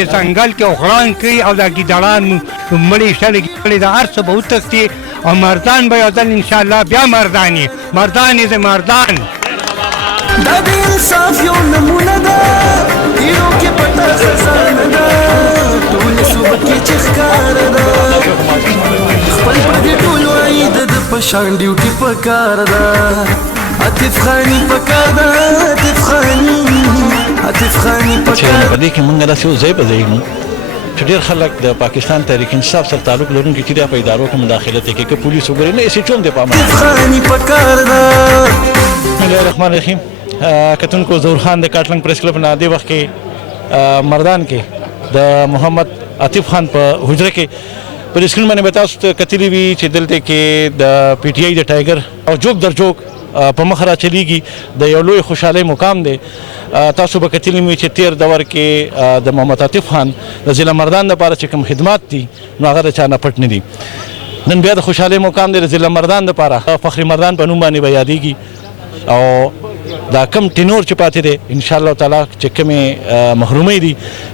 دې ځنګل کې غړان کوي او دا ګیدړان مړي شلې کړي دا هر څه به وتښتي او مردان به یو ځل انشاءالله بیا مردان یې مردان یې د مردان دا د انصاف یو نمونه ده هیرو کې پټه خزانه ده ټولې صوبه کې چې ښکاره ده خپل په دې ټولو عید د په شان ډیوټي په کار ده عاطف خاني په کار ده عاطف خاني په کار په دې کې موږ داسې یو ځای په ځای کړو چې ډېر خلک د پاکستان تحریک انصاف سره تعلق لرونکي چې په ادارو کې مداخلت کوي که پولیس وګوري نه ایسې چون دی په عاطف خاني په کار ده. بسم الله الرحمن الرحیم. کتونکو ظهور خان د کاټلنګ پریس کلب نه دې وخت کې مردان کې د محمد عاطف خان په حجره کې پر اسکرین باندې به تاسو ته کتلي وي چې دلته کې د پی ټی آی د ټایګر او جوک در جوک په مخ را چلیږي د یو لوی خوشحالۍ مقام دی. تاسو به کتلي وي چې تیر دور کې د محمد عاطف خان د ضلع مردان لپاره چې کوم خدمات دي نو هغه د چا نه پټ نه دي. نن بیا د خوشحالۍ مقام دی د ضلع مردان لپاره فخر مردان په نوم باندې به یادېږي او دا کم ټینور چې پاتې دی انشاءالله تعالی چې کومې محرومۍ دي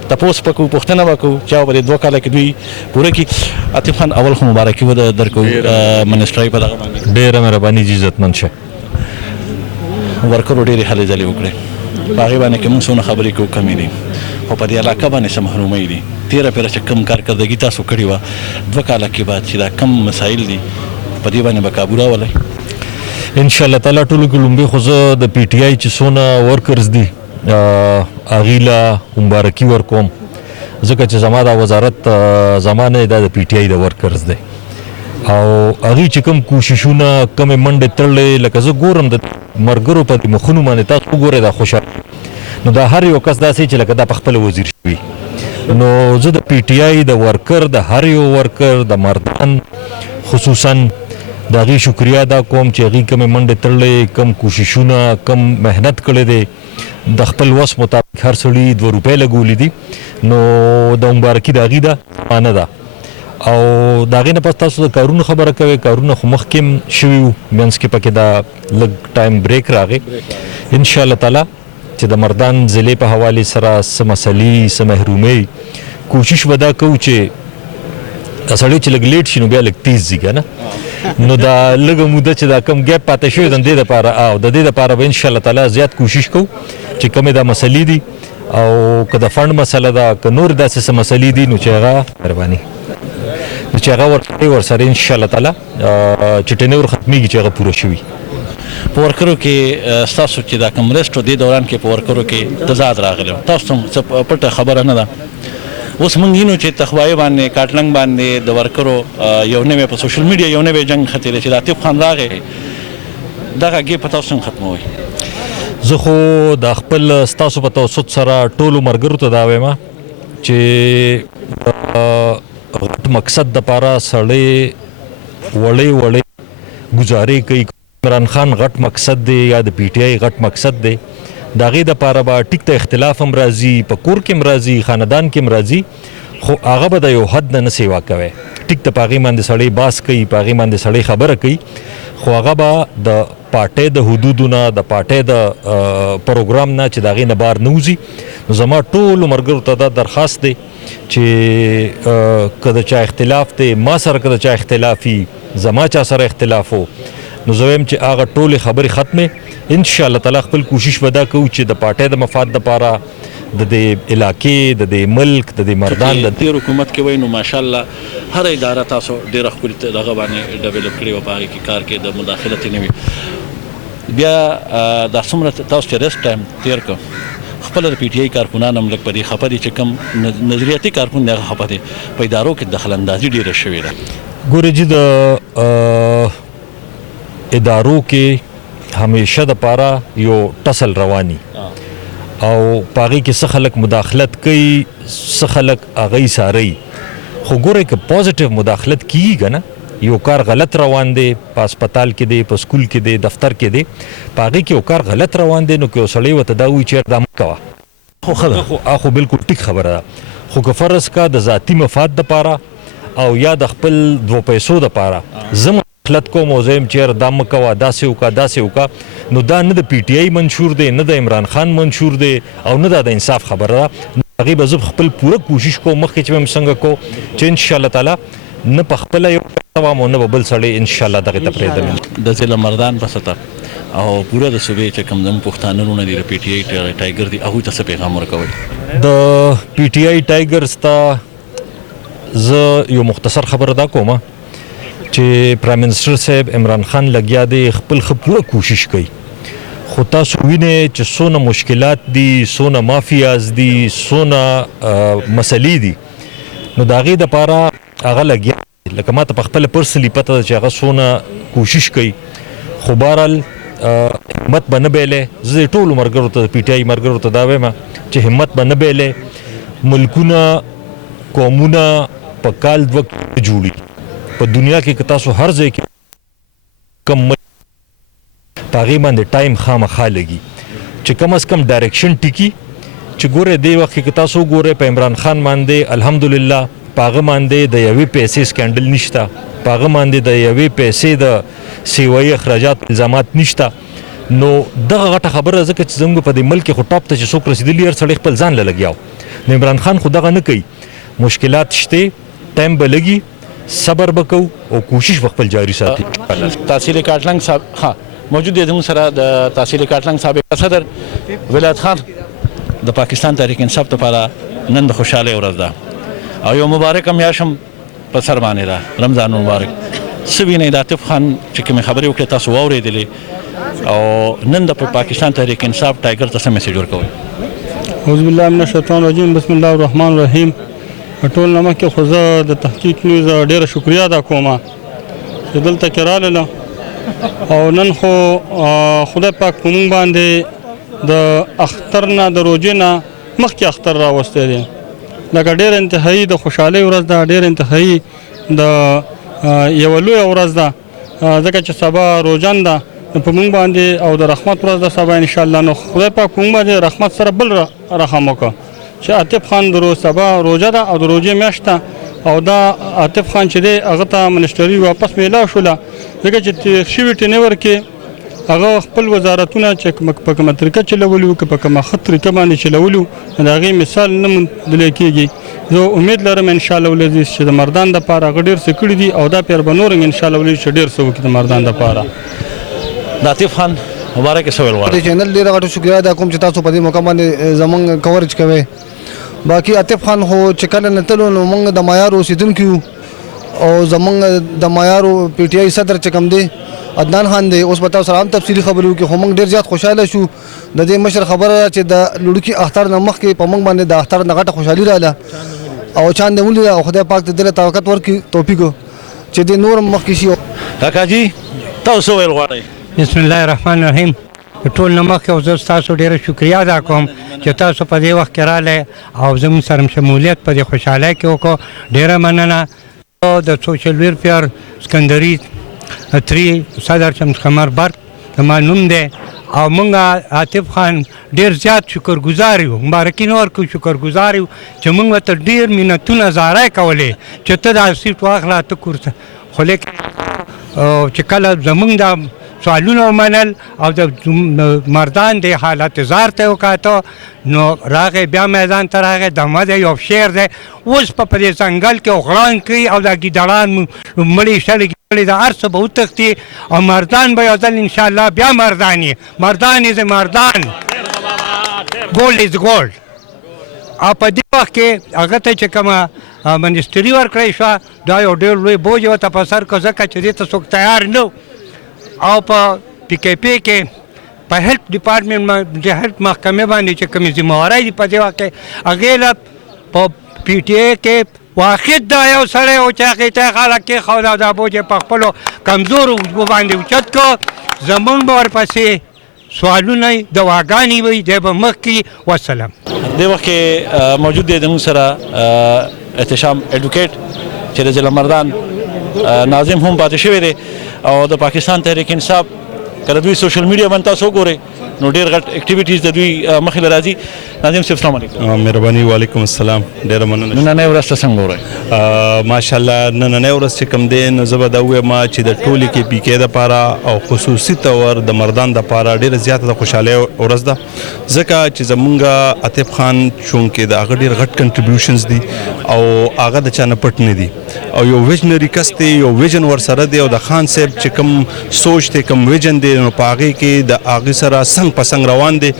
تپوس به کوو پوښتنه به کوو چا به د 2 کاله کې دوی پوره کړي. عاطف خان اول خو مبارکي درکوو منسټرۍ په دغه باندې ډېره مهرباني جي عزتمند شه ورکرو ډېرې هلې ځلې وکړې په هغې باندې که موږ څونه خبرې کوو کمې دي خو په دې علاقه باندې څه محرومۍ دي تېره پیره چې کم کارکردګي تاسو کړې وه 2 کاله کې بعد چې دا کم مسایل دي په دې باندې به کابو راولئ ان شاء الله تعالی ټولو کې لومبي خو زه د پی ټی آی چې څونه ورکرز دي هغې له مبارکي ورکوم ځکه چې زما دا وزارت زمانه دا د پی ټی آی د ورکرز دی او هغې چې کوم کوششونه کومې منډې تړلې لکه زه ګورم د ملګرو په مخونو باندې تاسو وګورئ دا خوشحال نو دا هر یو کس داسې چې لکه دا په خپله وزیر شوي نو زه د پی ټی آی د ورکر د هر یو ورکر د مردان خصوصا د هغې شکریه ادا کوم چې هغې کومې منډې تړلې کم کوششونه کم محنت کړی دی د خپل وس مطابق هر سړي 2 روپۍ لګولي دي نو د مبارکي د هغې ده مانه ده او د هغې نه پس تاسو د کارونو خبره کوئ کارونه خو مخکې هم شوي وو منځ کې پکې دا لږ ټایم بریک راغی انشاءالله تعالی چې د مردان ضلعې په حوالې سره څه مسلې څه محرومۍ کوشش به دا کوو چې دا سړی چې لږ لیټ شي نو بیا لږ تیز ځي که نه نو دا لږه موده چې دا کم ګیپ پاتې شوی د دې دپاره او د دې دپاره به انشاءالله تعالی زیات کوشش کوو چې کومې دا مسلې دي او که د فنډ مسله ده که نور داسې څه مسلې دي نو چې هغه مهرباني نو چې هغه ورسره انشاءالله تعالی چې ټینور ختمیږي چې هغه پوره شوي په ورکرو کې ستاسو چې دا کوم رسټ و دې دوران کې په ورکرو کې تضاد راغلی و تاسو ته څه پټه خبره نه ده اوس موږ وینو چې تخوایي باندې کاټلنګ باندې د ورکرو یو نوی په سوشل میډیا یو نوی جنګ ختیلی چې د عاطف خان راغی دغه ګیپ په تاسو څنګه ختموئ؟ زه خو د خپل ستاسو په توسط سره ټولو ملګرو ته دا وایم چې غټ مقصد دپاره سړی وړې ګزارې کوي عمران خان غټ مقصد دی یا د پی ټی آی غټ مقصد دی د هغې دپاره به ټیک ته اختلاف هم راځي په کور کې هم راځي خاندان کې هم راځي خو هغه به د یو حد نه سیوا کوي ټیک ته په هغې باندې سړی باس کوي په هغې باندې سړی خبره کوي خو هغه به د پارټۍ د حدودو نه د پارټۍ د پروګرام نه چې د هغې نه بار نه وځي نو زما ټولو ملګرو ته دا درخواست دی چې که د چا اختلاف دی ما سره که د چا اختلافي زما چا سره اختلاف و نو زه وایم چې هغه ټولې خبرې ختمې انشاءالله تعالی خپل کوشش به دا کوو چې د پارټۍ د مفاد دپاره د دې علاقې د دې ملک د دې مردان د تېر حکومت کې وایي نو ماشاءالله هر اداره تاسو ډېره ښکلي دغه باندې ډیولپ کړې وه په هغې کې کار کې د مداخلت یې نه وي بیا دا څومره تاسو چې ریسټ ټایم تېر کړ خپله د پی ټي آی کارکونان هم لږ په دې خفه دي چې کوم نظریاتي کارکون دی هغه خفه دي په ادارو کې دخلاندازي ډېره شوې ده ګورې جي د ادارو کې همیشه دپاره یو ټسل رواني او په هغې کې څه خلک مداخلت کوي څه خلک هغه یې څارئ خو ګورئ که پازیټیو مداخلت کیږي که نه یو کار غلط روان دی په هسپتال کې دی په سکول کې دی دفتر کې دی په هغې کې یو کار غلط روان دی نو که یو سړی ورته دا وایي چې دا مه کوه خو ښه ده خو بلکل ټیک خبره ده خو که فرض کا د ذاتي مفاد دپاره او یا د خپل 2 پیسو دپاره زه مداخلت کوم او زه یم چې دا مه کوه داسې وکړه نو دا نه د پی ټي آی منشور دی نه د عمران خان منشور دی او نه دا د انصاف خبره ده هغې به زه خپل پوره کوشش کوم مخکې چې مې څنګه کو چې انشاءالله تعالی نه په خپله یو وام او نه به بل سړی انشاءالله دغې ته پرېږدم. د ضلع مردان په سطح او پوره د صوبې چې کوم زموږ پښتانه وروڼه دي د پی ټي آی ټایګر دي هغوی ته څه پیغام ورکوئ؟ د پی ټي آی ټایګرز ته زه یو مختصر خبره دا کومه چې پرایم منسټر صاحب عمران خان لګیا دی خپل ښه پوره کوشش کوي خو تاسو وینئ چې څونه مشکلات دي څونه مافیاز دي څونه مسلې دي نو د هغې دپاره هغه لګیا لکه ما ته په خپله پرسنلي پته ده چې هغه څونه کوشش کوي خو بهرحال همت به نه بیلی زه د ټولو ملګرو ته د پی ټي آی ملګرو ته دا وایم چې همت به نه بیلی ملکونه قومونه په کال دوه کې جوړي په دنیا کې که تاسو هر ځای کې کم په هغې باندې ټایم خامخا لګي چې کم از کم ډایرکشن ټیکي چې ګورئ دې وخت کې که تاسو وګورئ په عمران خان باندې الحمدلله په هغه باندې د یوې پیسې سکینډل نشته په هغه باندې د یوې پیسې د سیوایي اخراجات الزامات نشته نو دغه غټه خبره ځکه چې زموږ په دې ملک کې خو ټاپ ته چې څوک رسېدلي هر سړی خپل ځان له لګیا نو عمران خان خو دغه نه کوي مشکلات شته ټایم به لګي صبر به کوو او کوشش به خپل جاري ساتي. تحصیل کاټلنګ صاحب ها موجود دی زموږ سره د تحصیل کاټلنګ سابق صدر ولایت خان د پاکستان تحریک انصاف لپاره نن د خوشحالۍ ورځ ده او یو مبارکه میاشت هم په سر باندې ده رمضان مبارک. څه وینئ د عاطف خان چې کومې خبرې وکړې تاسو واورېدلې او نن د پاکستان تحریک انصاف ټایګر ته څه میسیج ورکوئ؟ اعوذ بالله من الشیطان الرجیم بسم الله الرحمن الرحیم. ټول نه مخکې خو زه د تحقیق نیوز ډېره شکریا ادا کوم چې دلته کې راغله او نن خو خدای پاک په مونږ باندې د اختر نه د روژې نه مخکې اختر راوستی دی لکه ډېر انتهایي د خوشحالۍ ورځ ده ډېر انتهایي د یوه لویه ورځ ده ځکه چې سبا روژان ده په مونږ باندې او د رحمت ورځ ده سبا انشاءالله نو خدای پاک په مونږ باندې رحمت سره بل رحم وکړه چې عاطف خان د سبا روژه ده او د روژې میاشت ده او دا عاطف خان چې دی هغه ته منسټري واپس میلاو شوله ځکه چې تېر شوي ټینور کې هغه خپل وزارتونه چې په کومه طریقه چلولي که په کومه ښه طریقه باندې چلولي د هغې مثال نه موندلی کېږي. زه امید لرم انشاءالله العزیز چې د مردان دپاره هغه ډېر څه کړي دي او دا پیر به نور انشاءالله العزیز چې ډېر څه وکړي د مردان دپاره. د عاطف خان مبارک څه ویل غواړئ؟ چینل ډېره غټه شکریا ادا کوم چې تاسو په دې موقع باندې زموږ کورج کوئ. باقي عاطف خان خو چې کله نه تلو نو موږ د معیار اوسېدونکي یو او زموږ د معیارو پی ټي آی صدر چې کوم دی عدنان خان دی اوس به تاسو سره هم تفصیلي خبرې وکړي خو موږ ډېر زیات خوشحاله شو د دې مشر خبره چې د لوړکي اختر نه مخکې په موږ باندې د اختر نه غټه خوشحالي راغله او چاند یې ولیده او خدای پاک د دې له طاقت ورکړي توفیق چې دې نور هم مخکې شي. کاکاجي تاسو څه ویل غواړئ؟ بسم الله الرحمن الرحیم. ټول نه مخکې زه ستاسو ډېره شکریا ادا کوم چې تاسو په دې وخت کې راغلی او زموږ سره شمولیت په دې خوشحالۍ کې وکړو. ډېره مننه. د سوشل ویلفیر سکندري 3 صدر شمس قمر برق زما نوم دی او موږ عاطف خان ډېر زیات شکرګزار یو مبارکي نه ورکوو شکرګزار یو چې موږ ورته ډېر منتونه زارۍ کولې چې ته دا سیټ واخله ته کورته خو لیکن چې کله زموږ دا سوالونه ومنل او د مردان د حالت زار ته وکاته نو راغی بیا میدان ته راغی دمه دی یو شعر دی اوس په دې ځنګل کې غړان کوي او دا ګیدړان مړي شلې ګیدړې د هر څه به وتښتي او مردان به یو ځل انشاءالله بیا مردان یې مردان از مردان ګولډ از ګولډ. او په دې وخت کې هغه ته چې کومه منسټري ورکړی شوه دا یو ډېر لوی بوج یې ورته په سر کړ ځکه چې دې ته څوک تیار نه و او په پی کې پی کې په هیلث ډپارټمنټ د هیلث محکمې باندې چې کومې ذمهوارۍ دي په دې وخت کې هغې له په پی ټي آی کې واحد دا یو سړی و چې هغې ته یې خلک کېښود او دا بوج یې په خپلو کمزورو وجبو باندې اوچت کړ. زمونږ به ورپسې سوالونه دواګانې وي دی به مخکې وسلم. دې وخت کې موجود دی زموږ سره احتشام ایډوکیټ چې د ضلع مردان ناظم هم پاتې شوی دی او د پاکستان تحریک انصاف که د دوی سوشل میډیا باندې تاسو وګورئ نو ډېر غټ اکټیویټیز د دوی مخې له راځي. ناظم صاحب السلام علیکم. مهرباني وعلیکم السلام. ډیره مننه. نننۍ ورځ ته څنګه ګورئ؟ ماشاءالله نننۍ ورځ چې کوم دی نو زه به دا ووایم چې د ټولې کې پی کې دپاره او خصوصي طور د مردان دپاره ډېره زیاته د خوشحالۍ ورځ ده ځکه چې زمونږ عاطف خان چونکې د هغه ډېر غټ کنټریبیوشنز دي او هغه د چا نه پټ نه دي او یو ویژنري کس دی یو ویژن ورسره دی او د خان صاحب چې کوم سوچ دی کوم ویژن دی نو په هغې کې د هغې سره څنګ په څنګ روان دی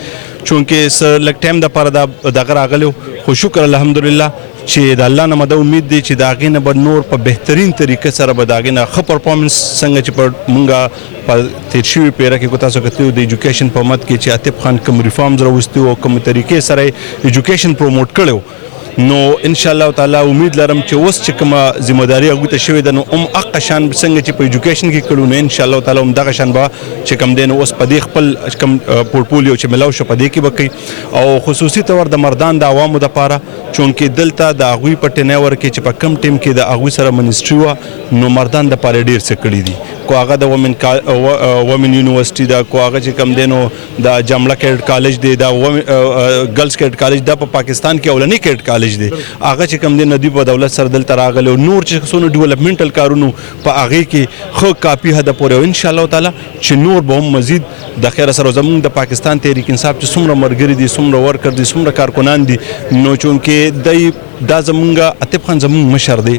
چونکې څه لږ ټایم دپاره دغه راغلی خو شکر الحمدلله چې د الله نه مده امید دی چې د هغې نه به نور په بهترین طریقه سره به د هغې نه ښه پرفارمنس څنګه چې په مونږ په تېر شوي پیره کې تاسو کتلي د ایجوکیشن په مد کې چې عاطف خان کوم ریفارمز راوستي او کوم طریقې سره یې ایجوکیشن پروموټ کړی نو ان شاء الله تعالی امید لرم چې اوس چې کومه ذمہداري هغوی ته شوې ده نو هغه شان څنګه چې په ایجوکیشن کې کړو نو ان شاء الله تعالی همدغه شان به چې کوم دی نو اوس په دې خپل کوم پورټفولیو چې میلاو شو په دې کې به کوي او خصوصي طور د مردان د عوامو دپاره چونکې دلته د هغوی په ټینور کې چې په کم ټیم کې د هغوی سره منسټري وه نو مردان دپاره ډېر څه کړي دي کو هغه د ومن یونیورسټي ده کو هغه چې کوم دی نو د جامله کیډ کالج دی دا ګرلز کیډ کالج دا په پاکستان کې اولنی کیډ کالج دی هغه چې کوم دی ندی په دولت سره دلته راغلی نور چې څونه ډیولپمنټل کارونو په هغې کې ښه کافي حده پورې او انشاءالله تعالی چې نور به هم مزید د خیره سره زموږ د پاکستان تحریک انصاف چې څومره ملګري دي څومره ورکر دي څومره کارکنان دي نو چونکې دا زمونږ عاطف خان زمونږ مشر دی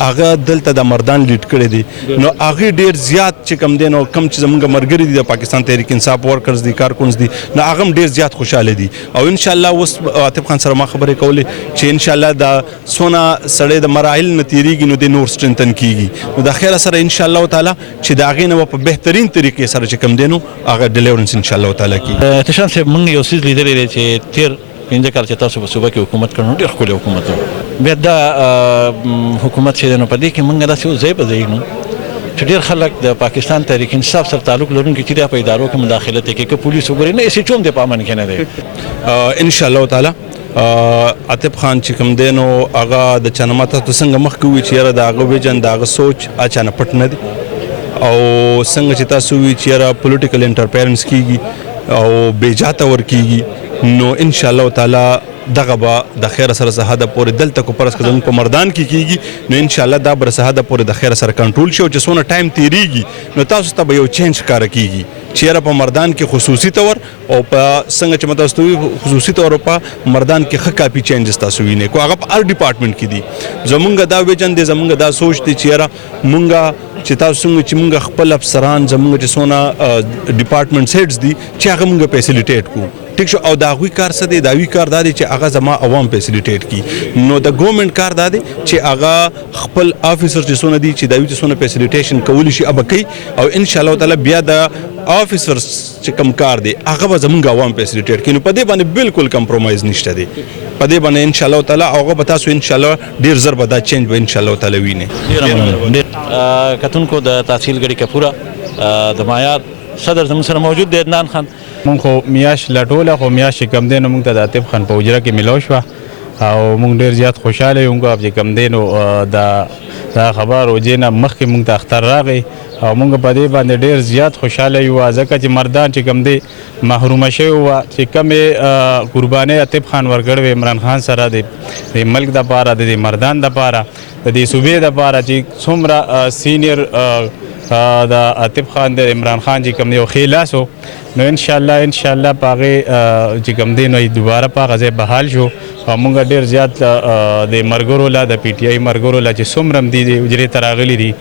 هغه دلته د مردان لیډ کړی دی نو هغې ډېر زیات چې کوم دی نو کم چې زمونږ ملګري دي د پاکستان تحریک انصاف ورکرز دي کارکونز دي نو هغه هم ډېر زیات خوشحاله دي او انشاءالله اوس عاطف خان سره ما خبرې کولې چې انشاءالله دا څونه سړی د مراحل نه تېرېږي نو دی نور سټرنتن کېږي نو د خیره سره انشاءالله تعالی چې د هغې نه به په بهترین طریقې سره چې کوم دی نو هغه ډیلیورنس انشاءالله تعالی کېږي. احتشام صاحب موږ یو څیز لیدلی دی چې تېر 15 کال چې تاسو په صوبه کې حکومت کړنو ډېر ښکلی حکومت و بیا دا حکومت چې دی نو په دې کې موږ داسې یو ځای په ځای نو چې ډېر خلک د پاکستان تحریک انصاف سره تعلق لرونکي چې دا په ادارو کې مداخلت یې کوي که پولیس وګوري نه ایس ایچ هم دی په امن کې نه دی انشاءالله تعالی عاطف خان چې کوم دی نو هغه د چا نه ما تاسو څنګه مخکې ووایي چې یاره د هغه ویژن د هغه سوچ چا نه پټ نه دی او څنګه چې تاسو ووایي چې یاره پولیټیکل انټرفیرنس کېږي او بېجاته ورکېږي نو ان شاء الله تعالی دغه به د خیره سره سهاده پورې دلته کو پرس زموږ په مردان کې کېږي نو ان شاء الله دا به سهاده پورې د خیره سره کنټرول شي او چې څونه ټایم تېرېږي نو تاسو ته به یو چینج ښکاره کېږي چې یاره په مردان کې خصوصي طور او په څنګه چې متاسو ته وایي خصوصي طور په مردان کې ښه کافي چینجز تاسو وینئ کو هغه په هر ډپارټمنټ کې دي زمونږ دا ویژن دی زمونږ دا سوچ دی چې یاره مونږ چې تاسو څنګه چې مونږ خپل افسران زمونږ چې څونه ډپارټمنټ هیډز دي چې هغه مونږ فیسیلیټیټ کړو ټیک شو او د هغوی کار څه دی د هغوی کار دا دی چې هغه زما عوام فیسیلیټیټ کړي نو د ګورنمنټ کار دا دی چې هغه خپل افیسر چې څونه دي چې د هغوی چې څونه فیسیلیټیشن کولی شي هغه کوي او انشاءالله تعالی بیا د افیسرز چې کوم کار دی هغه به زمونږ عوام فیسیلیټیټ کړي نو په دې باندې بالکل کمپرومایز نشته دی په دې باندې انشاءالله تعالی هغه به تاسو انشاءالله ډېر زر به دا چینج به انشاءالله تعالی وینئ. کتونکو د تحصیل ګړي کپوره د معیار صدر زموږ سره موجود دی عدنان خان. مونږ خو میاشت لټوله خو میاشت چې کم دی نو مونږ ته د عاطف خان په حجره کې میلاو شوه او مونږ ډېر زیات خوشحاله یو چې کم دی نو دا خبر روجې نه مخکې مونږ ته اختر راغی او مونږ په دې باندې ډېر زیات خوشحاله یو ځکه چې مردان چې کم دی محرومه شوی وه چې کمې قربانۍ عاطف خان ورکړی و عمران خان سره د ملک دپاره د مردان دپاره د دې صوبې دپاره چې څومره سینیر د عاطف خان د عمران خان چې کوم دی یو ښې لاس و نو انشاءالله په هغې چې کوم دی نو دوباره په هغه ځای بحال شو او موږ ډېر زیات د ملګرو له د پی ټي آی ملګرو له چې څومره هم دي د حجرې ته راغلي دي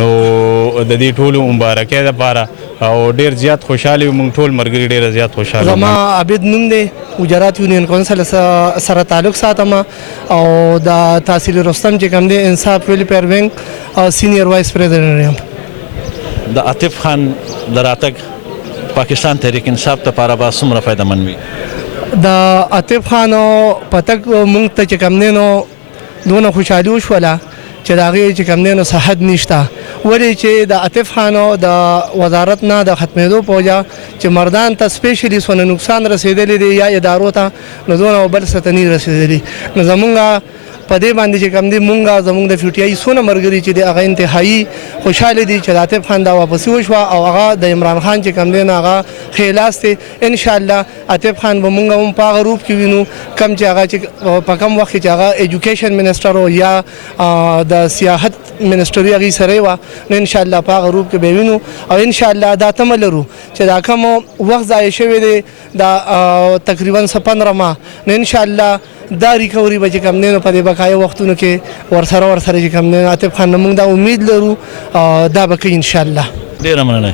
نو د دې ټولو مبارکۍ دپاره او ډېر زیات خوشحاله یو موږ ټول ملګري ډېره زیات خوشحاله زما عابد نوم دی وزارت یونین کونسل سره تعلق ساتم او د تحصیل رستم چې کوم دی انصاف ویلفیر وینګ او سینیر وایس پریزیډنټ یم. د عاطف خان د راتګ پاکستان تحریک انصاف ته لپاره به څومره فایدهمند وي؟ د عاطف خان په تګ موږ ته چې کوم دی نو دونه خوشحالي وشوله چې د هغې چې کوم دی نو صحت نشته ولې چې د عاطف خان د وزارت نه د ختمېدو په وجه چې مردان ته سپیشلي څونه نقصان رسېدلی دی یا ادارو ته نو دونه بل څه ته نه رسېدلي نو زمونږ په دې باندې چې کوم دی مونږه زمونږ د PTI څونه مرګري چې د هغه انتهایی خوشاله دي چې د عاطف خان دا واپس وشوه او هغه د عمران خان چې کوم دی نه هغه خلاص دی ان شاء الله عاطف خان به مونږ هم په غروب کې وینو کم چې هغه چې په کم وخت چې هغه ایجوکیشن منسٹر او یا د سیاحت منسٹر یې سره و نو ان شاء الله په غروب کې به وینو او ان شاء الله دا تم لرو چې دا کوم وخت ځای شوی دی دا تقریبا 15 ماه نو ان شاء الله دا ریکوري به چې کوم نه په دې بقایي وختونو کې ورسره چې کوم نه عاطف خان موږ دا امید لرو دا به کوي ان شاء الله. ډیره مننه.